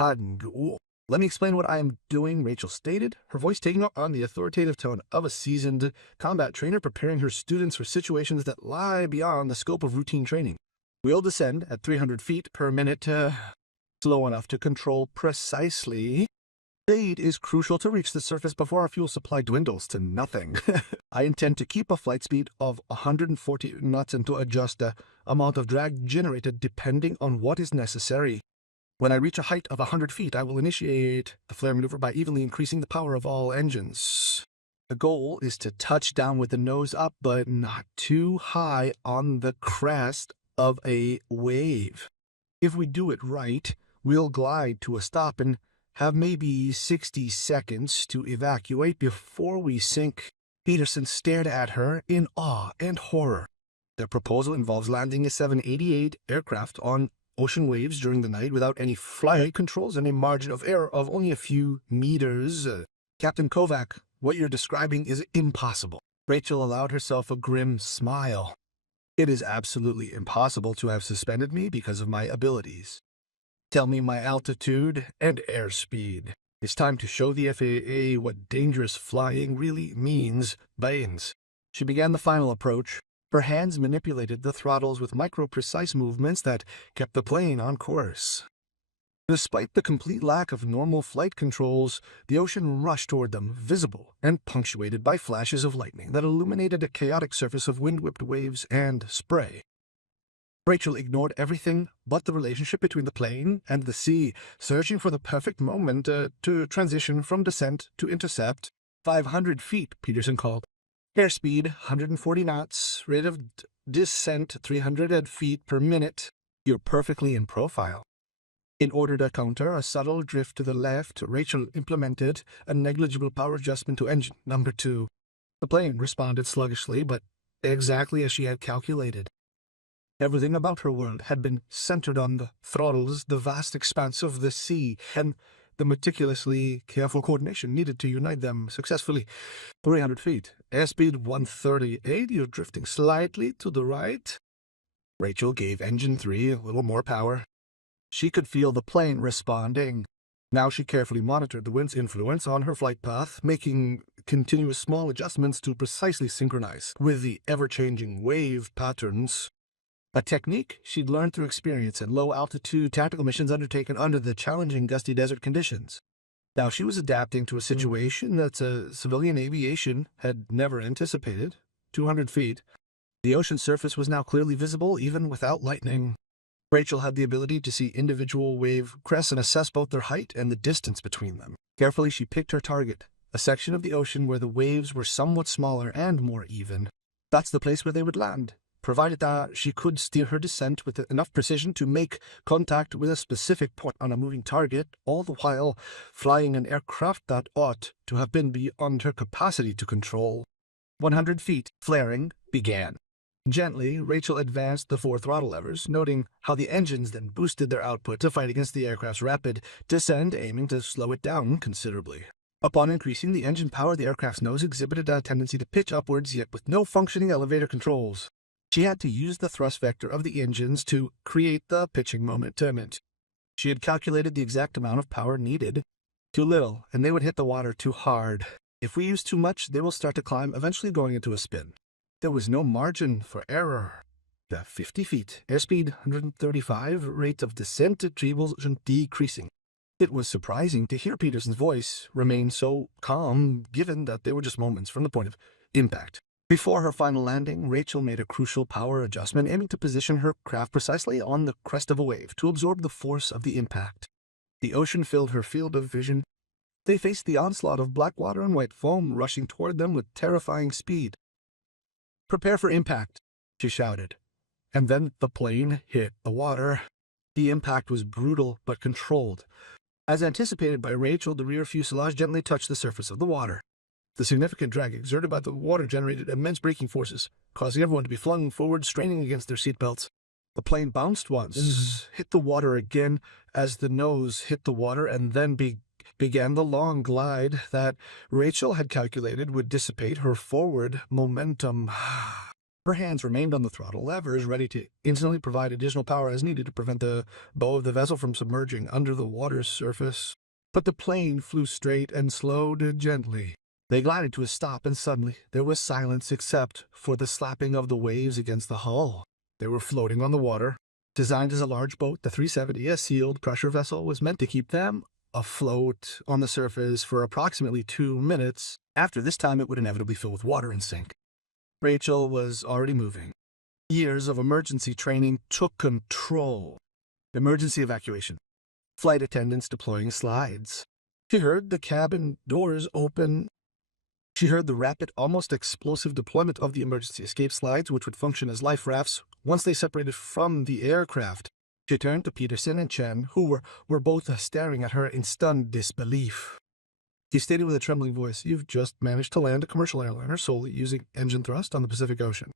"Let me explain what I am doing," Rachel stated, her voice taking on the authoritative tone of a seasoned combat trainer preparing her students for situations that lie beyond the scope of routine training. "We'll descend at 300 feet per minute, slow enough to control precisely. Aid is crucial to reach the surface before our fuel supply dwindles to nothing. I intend to keep a flight speed of 140 knots and to adjust the amount of drag generated depending on what is necessary. When I reach a height of 100 feet, I will initiate the flare maneuver by evenly increasing the power of all engines. The goal is to touch down with the nose up, but not too high on the crest of a wave. If we do it right, we'll glide to a stop and have maybe 60 seconds to evacuate before we sink." Peterson stared at her in awe and horror. "The proposal involves landing a 788 aircraft on ocean waves during the night without any flight controls and a margin of error of only a few meters. Captain Kovac, what you're describing is impossible." Rachel allowed herself a grim smile. "It is absolutely impossible to have suspended me because of my abilities. Tell me my altitude and airspeed. It's time to show the FAA what dangerous flying really means." Baines. She began the final approach. Her hands manipulated the throttles with micro-precise movements that kept the plane on course. Despite the complete lack of normal flight controls, the ocean rushed toward them, visible and punctuated by flashes of lightning that illuminated a chaotic surface of wind-whipped waves and spray. Rachel ignored everything but the relationship between the plane and the sea, searching for the perfect moment to transition from descent to intercept. 500 feet, Peterson called. "Airspeed, 140 knots. Rate of descent, 300 feet per minute. You're perfectly in profile." In order to counter a subtle drift to the left, Rachel implemented a negligible power adjustment to engine number 2. The plane responded sluggishly, but exactly as she had calculated. Everything about her world had been centered on the throttles, the vast expanse of the sea, and the meticulously careful coordination needed to unite them successfully. 300 feet. Airspeed 138. You're drifting slightly to the right. Rachel gave engine 3 a little more power. She could feel the plane responding. Now she carefully monitored the wind's influence on her flight path, making continuous small adjustments to precisely synchronize with the ever-changing wave patterns. A technique she'd learned through experience in low-altitude tactical missions undertaken under the challenging gusty desert conditions. Now she was adapting to a situation that civilian aviation had never anticipated. 200 feet. The ocean surface was now clearly visible, even without lightning. Rachel had the ability to see individual wave crests and assess both their height and the distance between them. Carefully she picked her target, a section of the ocean where the waves were somewhat smaller and more even. That's the place where they would land, provided that she could steer her descent with enough precision to make contact with a specific point on a moving target, all the while flying an aircraft that ought to have been beyond her capacity to control. 100 feet, flaring, began. Gently, Rachel advanced the 4 throttle levers, noting how the engines then boosted their output to fight against the aircraft's rapid descent, aiming to slow it down considerably. Upon increasing the engine power, the aircraft's nose exhibited a tendency to pitch upwards, yet with no functioning elevator controls. She had to use the thrust vector of the engines to create the pitching moment. She had calculated the exact amount of power needed. Too little, and they would hit the water too hard. If we use too much, they will start to climb, eventually going into a spin. There was no margin for error. 50 feet, airspeed 135, rate of descent decreasing. It was surprising to hear Peterson's voice remain so calm, given that they were just moments from the point of impact. Before her final landing, Rachel made a crucial power adjustment, aiming to position her craft precisely on the crest of a wave to absorb the force of the impact. The ocean filled her field of vision. They faced the onslaught of black water and white foam rushing toward them with terrifying speed. "Prepare for impact," she shouted. And then the plane hit the water. The impact was brutal but controlled. As anticipated by Rachel, the rear fuselage gently touched the surface of the water. The significant drag exerted by the water generated immense braking forces, causing everyone to be flung forward, straining against their seatbelts. The plane bounced once, hit the water again as the nose hit the water, and then began the long glide that Rachel had calculated would dissipate her forward momentum. Her hands remained on the throttle levers, ready to instantly provide additional power as needed to prevent the bow of the vessel from submerging under the water's surface. But the plane flew straight and slowed gently. They glided to a stop, and suddenly there was silence except for the slapping of the waves against the hull. They were floating on the water. Designed as a large boat, the 370, a sealed pressure vessel, was meant to keep them afloat on the surface for approximately 2 minutes. After this time, it would inevitably fill with water and sink. Rachel was already moving. Years of emergency training took control. Emergency evacuation. Flight attendants deploying slides. She heard the cabin doors open. She heard the rapid, almost explosive deployment of the emergency escape slides, which would function as life rafts once they separated from the aircraft. She turned to Peterson and Chen, who were both staring at her in stunned disbelief. He stated with a trembling voice, "You've just managed to land a commercial airliner solely using engine thrust on the Pacific Ocean."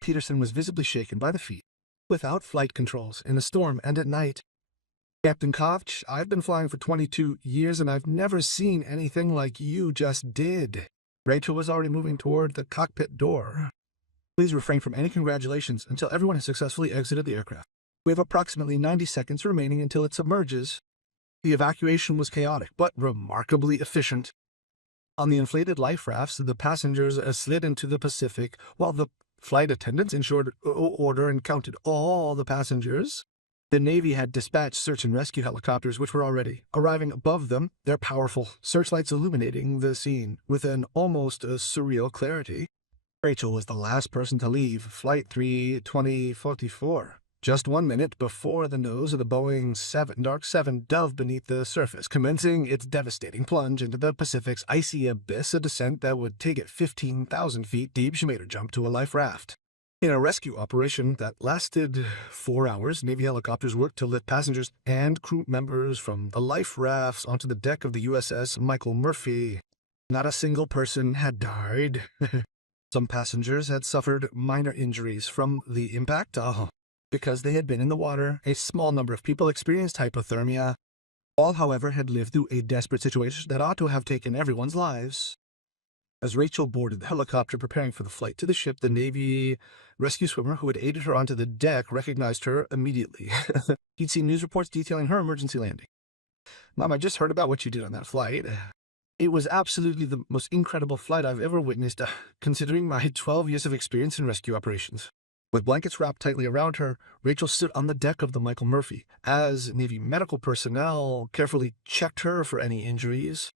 Peterson was visibly shaken by the feat. "Without flight controls, in a storm, and at night." "Captain Koch, I've been flying for 22 years, and I've never seen anything like you just did." Rachel was already moving toward the cockpit door. "Please refrain from any congratulations until everyone has successfully exited the aircraft. We have approximately 90 seconds remaining until it submerges." The evacuation was chaotic, but remarkably efficient. On the inflated life rafts, the passengers slid into the Pacific, while the flight attendants ensured order and counted all the passengers. The Navy had dispatched search and rescue helicopters, which were already arriving above them, their powerful searchlights illuminating the scene with an almost surreal clarity. Rachel was the last person to leave Flight 32044. Just 1 minute before the nose of the Boeing Dark 7 dove beneath the surface, commencing its devastating plunge into the Pacific's icy abyss, a descent that would take it 15,000 feet deep. She made her jump to a life raft. In a rescue operation that lasted 4 hours, Navy helicopters worked to lift passengers and crew members from the life rafts onto the deck of the USS Michael Murphy. Not a single person had died. Some passengers had suffered minor injuries from the impact. Because they had been in the water, a small number of people experienced hypothermia. All, however, had lived through a desperate situation that ought to have taken everyone's lives. As Rachel boarded the helicopter preparing for the flight to the ship, the Navy rescue swimmer who had aided her onto the deck recognized her immediately. He'd seen news reports detailing her emergency landing. "Mom, I just heard about what you did on that flight. It was absolutely the most incredible flight I've ever witnessed, considering my 12 years of experience in rescue operations." With blankets wrapped tightly around her, Rachel stood on the deck of the Michael Murphy as Navy medical personnel carefully checked her for any injuries.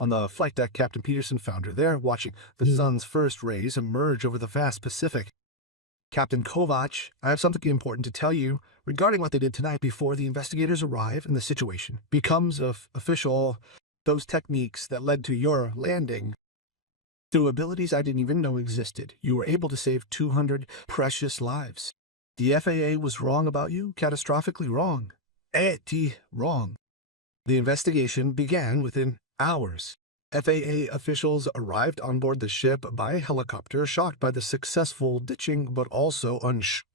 On the flight deck, Captain Peterson found her there, watching the sun's first rays emerge over the vast Pacific. "Captain Kovac, I have something important to tell you regarding what they did tonight before the investigators arrive and the situation becomes official. Those techniques that led to your landing, through abilities I didn't even know existed, you were able to save 200 precious lives. The FAA was wrong about you, catastrophically wrong. Wrong. The investigation began within hours. FAA officials arrived on board the ship by helicopter, shocked by the successful ditching, but also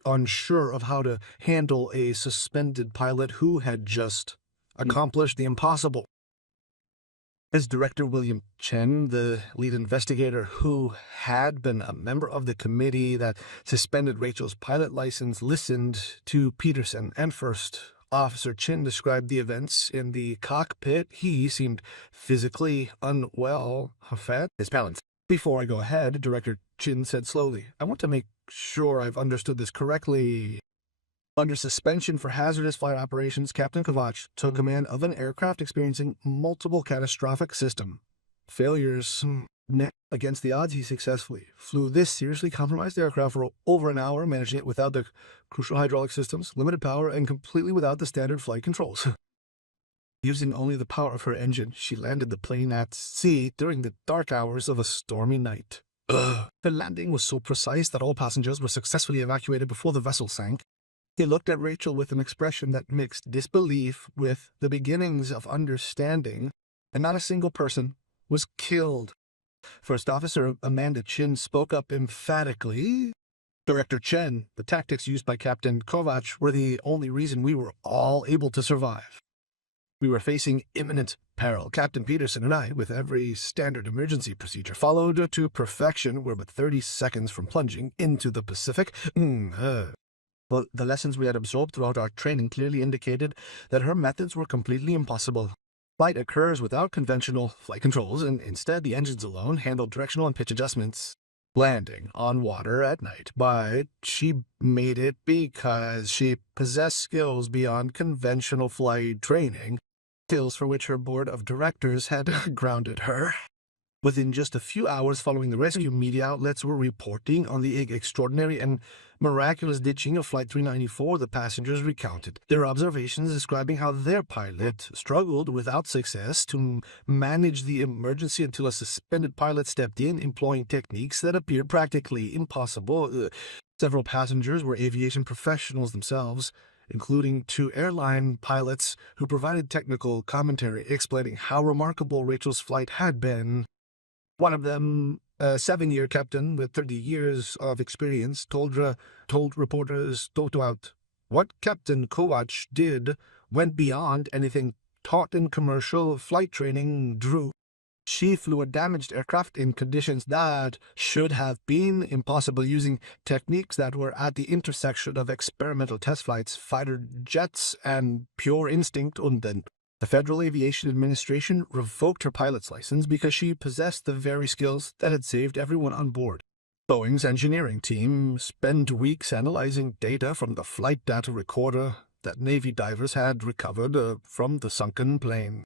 unsure of how to handle a suspended pilot who had just accomplished the impossible. As Director William Chen, the lead investigator who had been a member of the committee that suspended Rachel's pilot license, listened to Peterson and First Officer Chin describe the events in the cockpit, he seemed physically unwell, his balance. "Before I go ahead," Director Chin said slowly, "I want to make sure I've understood this correctly. Under suspension for hazardous flight operations, Captain Kovac took command of an aircraft experiencing multiple catastrophic system failures. Against the odds, he successfully flew this seriously compromised aircraft for over an hour, managing it without the crucial hydraulic systems, limited power, and completely without the standard flight controls. Using only the power of her engine, she landed the plane at sea during the dark hours of a stormy night. The landing was so precise that all passengers were successfully evacuated before the vessel sank. He looked at Rachel with an expression that mixed disbelief with the beginnings of understanding, and not a single person was killed. First Officer Amanda Chin spoke up emphatically. Director Chen, the tactics used by Captain Kovac were the only reason we were all able to survive. We were facing imminent peril. Captain Peterson and I, with every standard emergency procedure followed to perfection, were but 30 seconds from plunging into the Pacific. Well, the lessons we had absorbed throughout our training clearly indicated that her methods were completely impossible. Flight occurs without conventional flight controls, and instead the engines alone handle directional and pitch adjustments. Landing on water at night, but she made it because she possessed skills beyond conventional flight training, skills for which her board of directors had grounded her. Within just a few hours following the rescue, media outlets were reporting on the extraordinary and miraculous ditching of Flight 394. The passengers recounted their observations describing how their pilot struggled without success to manage the emergency until a suspended pilot stepped in, employing techniques that appeared practically impossible. Several passengers were aviation professionals themselves, including 2 airline pilots who provided technical commentary explaining how remarkable Rachel's flight had been. One of them, a 7-year captain with 30 years of experience, told reporters throughout, "What Captain Kovac did went beyond anything taught in commercial flight training, Drew. She flew a damaged aircraft in conditions that should have been impossible, using techniques that were at the intersection of experimental test flights, fighter jets, and pure instinct und then." The Federal Aviation Administration revoked her pilot's license because she possessed the very skills that had saved everyone on board. Boeing's engineering team spent weeks analyzing data from the flight data recorder that Navy divers had recovered from the sunken plane.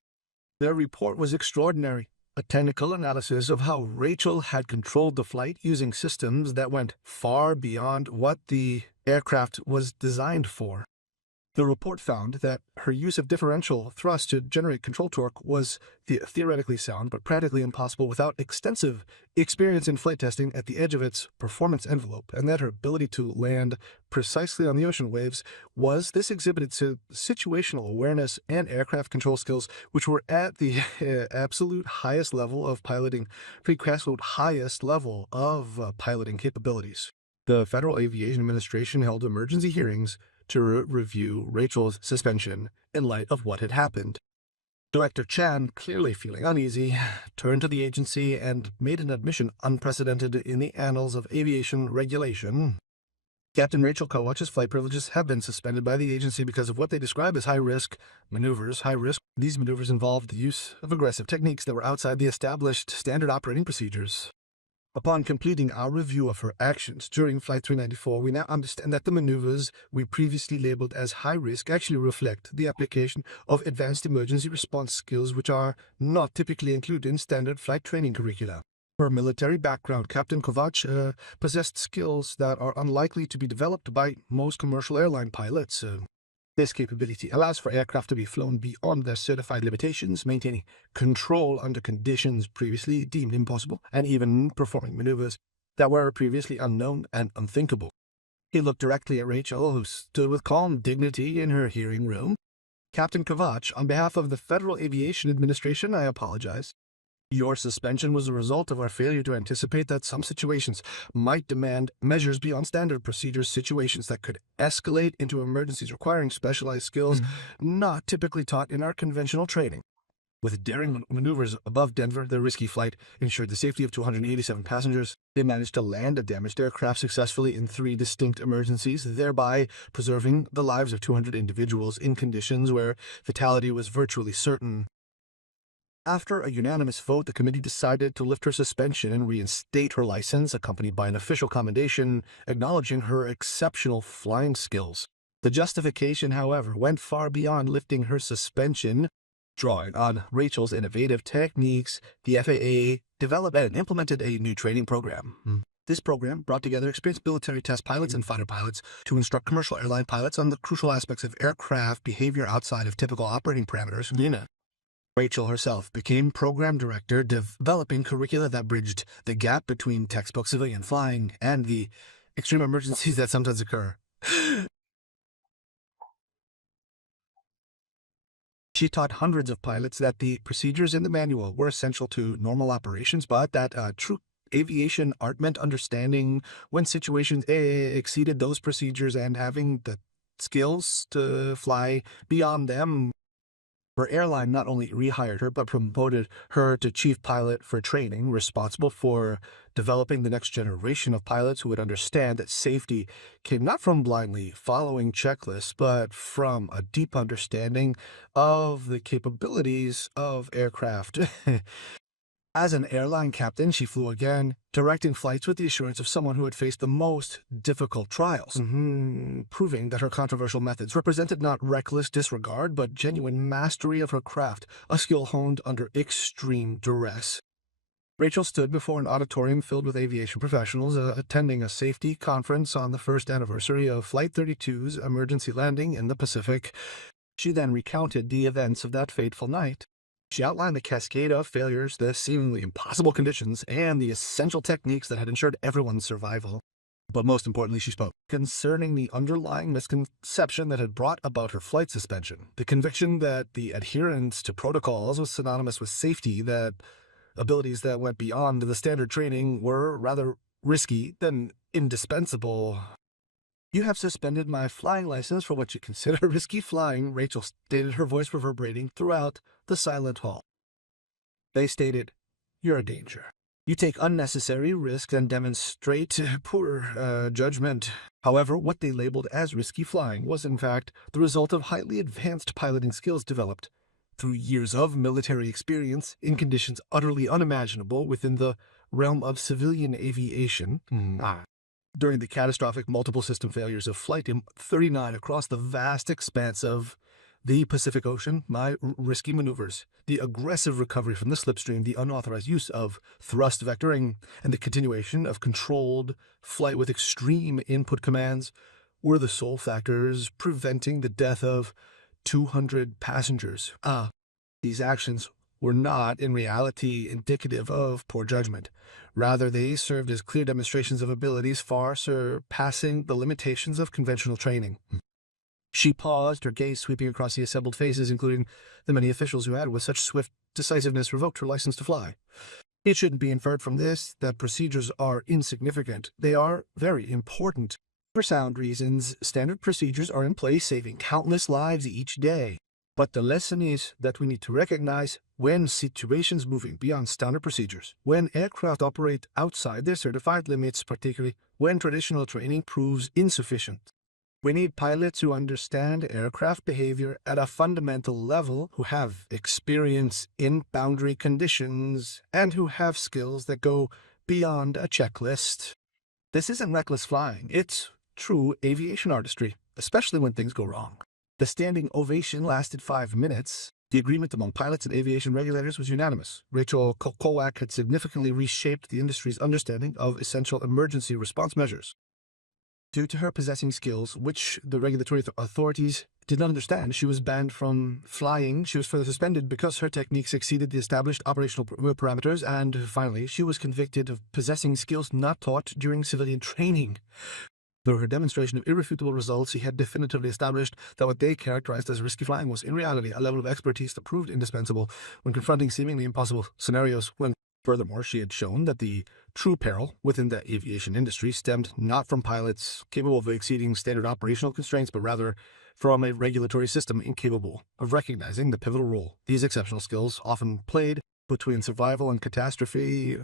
Their report was extraordinary, a technical analysis of how Rachel had controlled the flight using systems that went far beyond what the aircraft was designed for. The report found that her use of differential thrust to generate control torque was theoretically sound but practically impossible without extensive experience in flight testing at the edge of its performance envelope, and that her ability to land precisely on the ocean waves exhibited situational awareness and aircraft control skills which were at the absolute highest level of piloting, piloting capabilities. The Federal Aviation Administration held emergency hearings to review Rachel's suspension in light of what had happened. Director Chan, clearly feeling uneasy, turned to the agency and made an admission unprecedented in the annals of aviation regulation. Captain Rachel Kowach's flight privileges have been suspended by the agency because of what they describe as high-risk maneuvers. These maneuvers involved the use of aggressive techniques that were outside the established standard operating procedures. Upon completing our review of her actions during Flight 394, we now understand that the maneuvers we previously labeled as high risk actually reflect the application of advanced emergency response skills which are not typically included in standard flight training curricula. Her military background, Captain Kovac possessed skills that are unlikely to be developed by most commercial airline pilots. This capability allows for aircraft to be flown beyond their certified limitations, maintaining control under conditions previously deemed impossible, and even performing maneuvers that were previously unknown and unthinkable. He looked directly at Rachel, who stood with calm dignity in her hearing room. "Captain Kovac, on behalf of the Federal Aviation Administration, I apologize. Your suspension was a result of our failure to anticipate that some situations might demand measures beyond standard procedures, situations that could escalate into emergencies requiring specialized skills not typically taught in our conventional training. With daring maneuvers above Denver, their risky flight ensured the safety of 287 passengers. They managed to land a damaged aircraft successfully in 3 distinct emergencies, thereby preserving the lives of 200 individuals in conditions where fatality was virtually certain. After a unanimous vote, the committee decided to lift her suspension and reinstate her license, accompanied by an official commendation acknowledging her exceptional flying skills. The justification, however, went far beyond lifting her suspension. Drawing on Rachel's innovative techniques, the FAA developed and implemented a new training program. This program brought together experienced military test pilots and fighter pilots to instruct commercial airline pilots on the crucial aspects of aircraft behavior outside of typical operating parameters. Rachel herself became program director, developing curricula that bridged the gap between textbook civilian flying and the extreme emergencies that sometimes occur. She taught hundreds of pilots that the procedures in the manual were essential to normal operations, but that true aviation art meant understanding when situations exceeded those procedures and having the skills to fly beyond them. Her airline not only rehired her, but promoted her to chief pilot for training, responsible for developing the next generation of pilots who would understand that safety came not from blindly following checklists, but from a deep understanding of the capabilities of aircraft. As an airline captain, she flew again, directing flights with the assurance of someone who had faced the most difficult trials, proving that her controversial methods represented not reckless disregard, but genuine mastery of her craft, a skill honed under extreme duress. Rachel stood before an auditorium filled with aviation professionals attending a safety conference on the first anniversary of Flight 32's emergency landing in the Pacific. She then recounted the events of that fateful night. She outlined the cascade of failures, the seemingly impossible conditions, and the essential techniques that had ensured everyone's survival. But most importantly, she spoke concerning the underlying misconception that had brought about her flight suspension, the conviction that the adherence to protocols was synonymous with safety, that abilities that went beyond the standard training were rather risky than indispensable. "You have suspended my flying license for what you consider risky flying," Rachel stated, her voice reverberating throughout the silent hall. They stated, "You're a danger. You take unnecessary risks and demonstrate poor judgment." However, what they labeled as risky flying was in fact the result of highly advanced piloting skills developed through years of military experience in conditions utterly unimaginable within the realm of civilian aviation. During the catastrophic multiple system failures of Flight 39 across the vast expanse of the Pacific Ocean, my risky maneuvers, the aggressive recovery from the slipstream, the unauthorized use of thrust vectoring, and the continuation of controlled flight with extreme input commands were the sole factors preventing the death of 200 passengers. These actions were not, in reality, indicative of poor judgment. Rather, they served as clear demonstrations of abilities far surpassing the limitations of conventional training. She paused, her gaze sweeping across the assembled faces, including the many officials who had, with such swift decisiveness, revoked her license to fly. It shouldn't be inferred from this that procedures are insignificant. They are very important. For sound reasons, standard procedures are in place, saving countless lives each day. But the lesson is that we need to recognize when situations moving beyond standard procedures, when aircraft operate outside their certified limits, particularly when traditional training proves insufficient. We need pilots who understand aircraft behavior at a fundamental level, who have experience in boundary conditions, and who have skills that go beyond a checklist. This isn't reckless flying, it's true aviation artistry, especially when things go wrong. The standing ovation lasted 5 minutes. The agreement among pilots and aviation regulators was unanimous. Rachel Kowak had significantly reshaped the industry's understanding of essential emergency response measures. Due to her possessing skills which the regulatory authorities did not understand, she was banned from flying. She was further suspended because her techniques exceeded the established operational parameters, and finally, she was convicted of possessing skills not taught during civilian training. Through her demonstration of irrefutable results, she had definitively established that what they characterized as risky flying was in reality a level of expertise that proved indispensable when confronting seemingly impossible scenarios. Furthermore, she had shown that the true peril within the aviation industry stemmed not from pilots capable of exceeding standard operational constraints, but rather from a regulatory system incapable of recognizing the pivotal role these exceptional skills often played between survival and catastrophe.